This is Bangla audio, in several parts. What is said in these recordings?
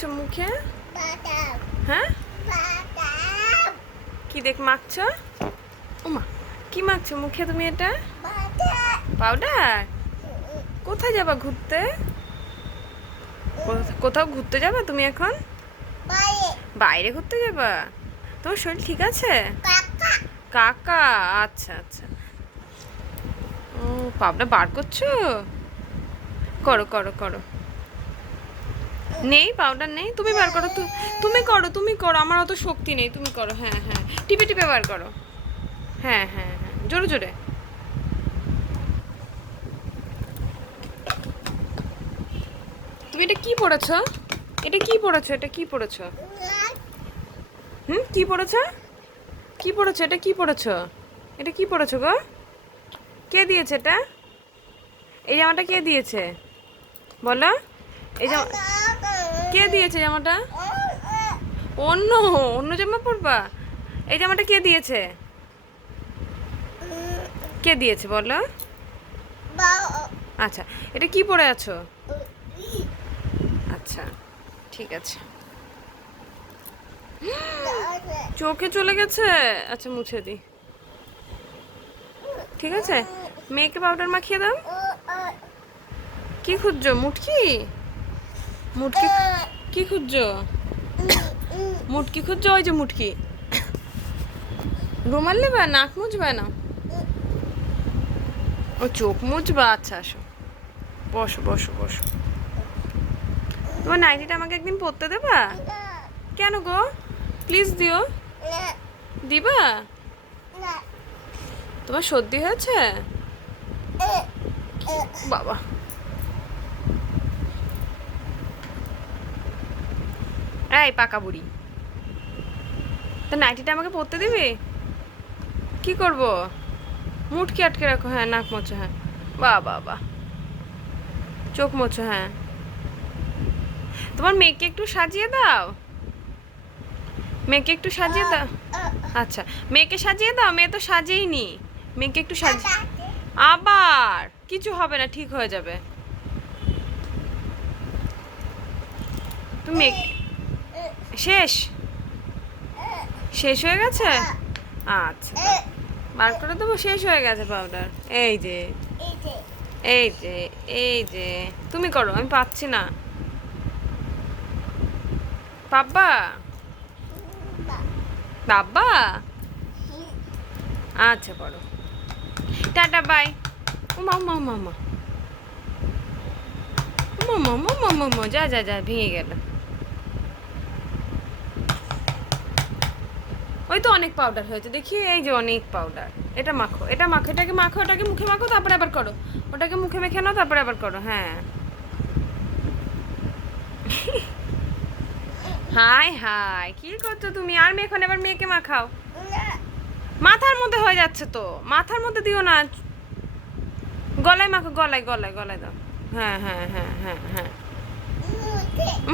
মাখছো মুখে? হ্যাঁ? কি দেখ মাখছো? ওমা কি মাখছো মুখে তুমি এটা? পাউডার? কোথায় যাবা ঘুরতে? কোথাও ঘুরতে যাবা তুমি এখন? বাইরে। ঘুরতে যাবা? তোমার শরীর ঠিক আছে? কাকা। আচ্ছা আচ্ছা। ও পাবনা বার করছ? করো করো করো। নেই পাউডার নেই। তুমি বার করো তুমি করো তুমি করো, আমার অত শক্তি নেই, তুমি করো হ্যাঁ হ্যাঁ। টিপে টিপে বার করো। হ্যাঁ হ্যাঁ হ্যাঁ জোরে জোরে। তুমি এটা কি পড়েছো? এটা কি পড়েছো? এটা কি পড়েছো? হুম, কি পড়েছো? কি পড়েছো? এটা কি পড়েছো? এটা কি পড়েছো গো? কে দিয়েছে এটা? এই জামাটা কে দিয়েছে? বলো। এই জামা কে দিয়েছে জামাটা? অন্য অন্য জামা পরবা? এই জামাটা কে দিয়েছে? কে দিয়েছে বলো? আচ্ছা এটা কি পরে আছো? আচ্ছা ঠিক আছে। চোখে চলে গেছে? আচ্ছা মুছে দিই ঠিক আছে? মেয়েকে পাউডার মাখিয়ে দাও। কি খুঁজছো, মুটকি? মুটকি কি খুঁজছো? মুটকি খুঁজছো ওই যে মুটকি? রুমাল নেবা? নাক মুছবে না? ও চোখ মুছবা? আচ্ছা আসো। বসো বসো বসো। তোমার নাইটিটা আমাকে একদিন পরতে দেবা? কেন গো? প্লিজ দিও। দিবা? তোমার সর্দি হয়েছে? বাবা। এই পাকা বুড়ি। তা নাইটিটা আমাকে পরতে দিবি? কি করব? মুটকি আটকে রাখো হ্যাঁ নাক মোছো হ্যাঁ। বাহ বাহ বা চোখ মোছো হ্যাঁ। তোমার মেয়েকে একটু সাজিয়ে দাও। মেয়েকে একটু সাজিয়ে দাও। আচ্ছা মেয়েকে সাজিয়ে দাও, মেয়ে তো সাজিয়েই নি মেয়েকে একটু সাজিয়ে আবার! কিছু হবে না, ঠিক হয়ে যাবে। তুমি শেষ? শেষ হয়ে গেছে? আচ্ছা বার করে দেবো শেষ হয়ে গেছে পাউডার এই যে। এই যে। এই যে তুমি করো আমি পাচ্ছি না। বাবা বাবা আচ্ছা করো। Tata bye. ও মা মা মা মা মোমো মোমো মোমো যা যা যা ভেঙে গেল। ওই তো অনেক পাউডার হয়েছে। দেখি এই যে অনেক পাউডার এটা মাখো এটা মাখো, এটাকে মাখো, ওটাকে মুখে মাখো, তারপরে আবার করো। ওটাকে মুখে মেখে নাও, তারপরে আবার করো হ্যাঁ। হাই হাই, কি করছ তুমি? আর মেয়ে এখন এবার মেয়েকে মাখাও। মাথার মধ্যে হয়ে যাচ্ছে তো। মাথার মধ্যে দিও না। গলায় মাখো, গলায় গলায় গলায় দাও। হ্যাঁ হ্যাঁ হ্যাঁ হ্যাঁ হ্যাঁ।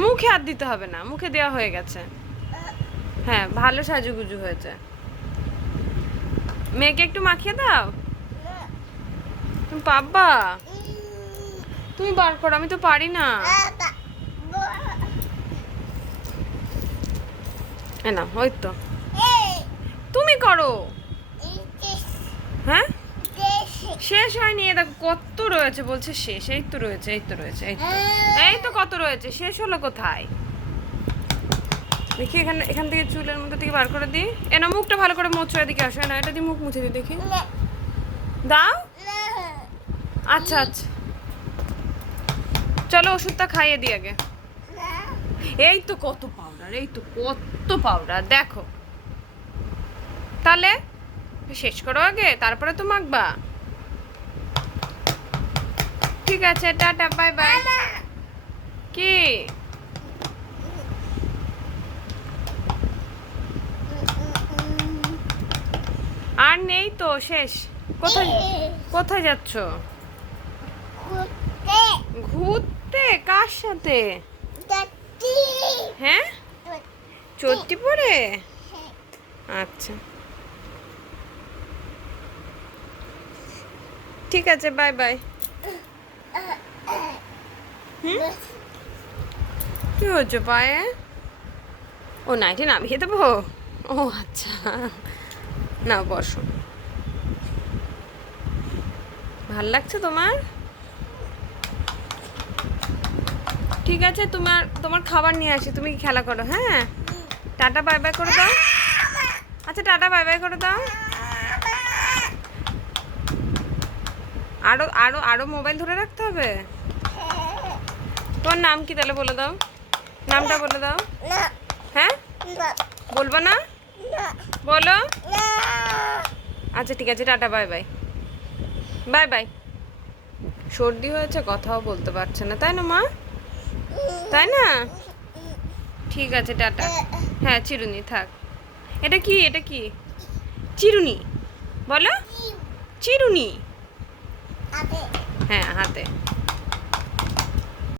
মুখে আর দিতে হবে না, মুখে দেওয়া হয়ে গেছে। হ্যাঁ ভালো সাজুগুজু হয়েছে। মেয়েকে একটু মাখিয়ে দাও। তুমি তুমি বার করো, আমি তো পারি না। না ওই তো। তুমি করো। হ্যাঁ? শেষ হয়নি, এ দেখো কত রয়েছে, বলছে শেষ, এই তো রয়েছে, এই তো রয়েছে, এই তো। এই তো কত রয়েছে, শেষ হলো কোথায়? দেখি, এখানে এখান থেকে চুলের মধ্যে থেকে বার করে দিই। এ না, মুখটা ভালো করে মোছো এদিকে আসো। না, এটা দিয়ে মুখ মুছে দিই, দেখি। দাও। আচ্ছা আচ্ছা। চলো, ওষুধটা খাইয়ে দিই আগে। এই তো কত পাউডার এই তো কত পাউডার দেখো। তাহলে শেষ করো আগে, তারপরে তো মাখবা। ঠিক আছে, টাটা বাই বাই কি নেই তো শেষ। কোথায় কোথায় যাচ্ছ? ঘুরতে। কার সাথে? হ্যাঁ? চট্টি পরে? আচ্ছা। ঠিক আছে বাই বাই। কি হয়েছে পায়ে? ও নাইটি নামিয়ে দেবো? ও আচ্ছা। না বসো। ভালো লাগছে তোমার? ঠিক আছে তোমার তোমার খাবার নিয়ে আসি তুমি কি খেলা করো হ্যাঁ? টাটা বাই বাই করে দাও। আচ্ছা টাটা বাই বাই করে দাও। আরও আরও আরও মোবাইল ধরে রাখতে হবে? তোমার নাম কি তাহলে বলে দাও? নামটা বলে দাও। হ্যাঁ? বলব না? বলো। আচ্ছা ঠিক আছে tata bye bye bye bye. সর্দি হয়েছে কথাও বলতে পারছে না। তাই না মা? তাই না? ঠিক আছে টাটা। হ্যাঁ চিরুনি থাক। এটা কি এটা কি? চিরুনি বলো। চিরুনি। হ্যাঁ হাতে।